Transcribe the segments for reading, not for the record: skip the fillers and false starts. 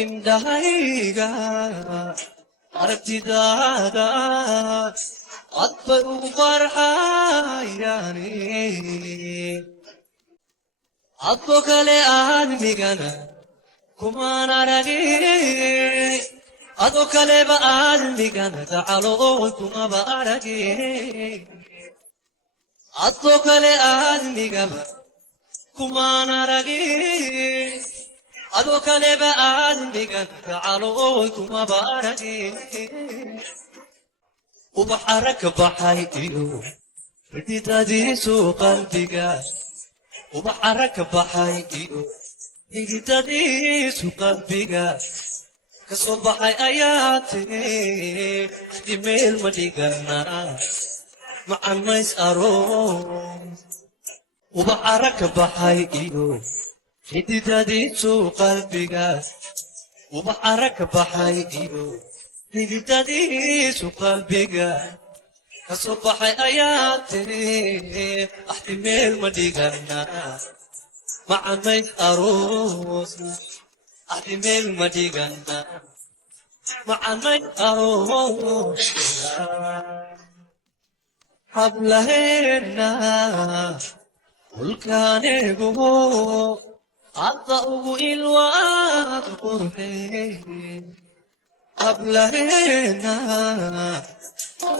indhahayga aragtidaada cod bay ugu farxayaane adoo kale aadmigana kumaan aragin adoo kaleba aadmigana gacalooy kumaba aragin adoo kale aadmigaba kumaan aragin adoo kaleba aadmigana gacalooy kumaba aragin ubax arag ka baxay iyo xididadiisu qalbiga ubax arag ka baxay iyo xididadiisu qalbiga kasoo baxay ayaa tiri waqti meel ma dhigana macan mays aroos ubax arag ka baxay iyo xididadiisu qalbiga ubax arag ka baxay iyo xididadiisu qalbiga kasoo baxay ayaa tiri waqti meel ma dhigana macan mays aroos أحتمل مديقنا مع من أروش حبلهنا كل كان يقول عطأوا الواد قرحين حبلهنا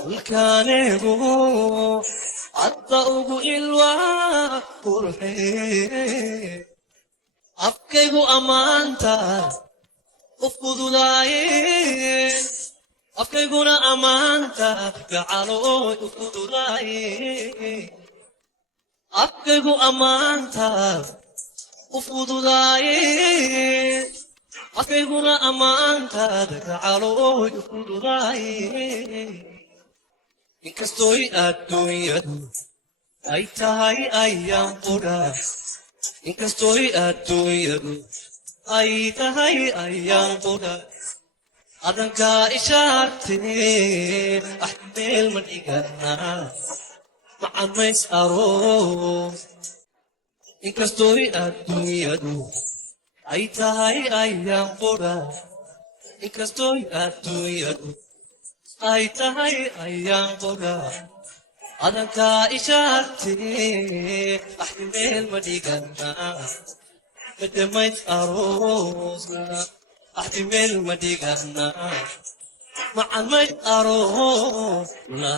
كل كان يقول عطأوا الواد قرحين afkaygu ammaanta u fududaaye afkayguna ammaanta gacalooy u fududaaye afkaygu ammaanta u fududaaye afkayguna ammaanta gacalooy u fududaaye inkastooy adduunyadu ay tahay ayaan qudhaa inkastooy adduunyadu ay tahay ayaan qudha adankaa ishaartee axmeel ma dhigana macan mays aroos inkastooy adduunyadu ay tahay ayaan qudha inkastooy adduunyadu ay tahay ayaan qudha adankaa ishaartee axmeel ma dhigana madamayd aroosna axmeel ma dhigana macan mayd aroosna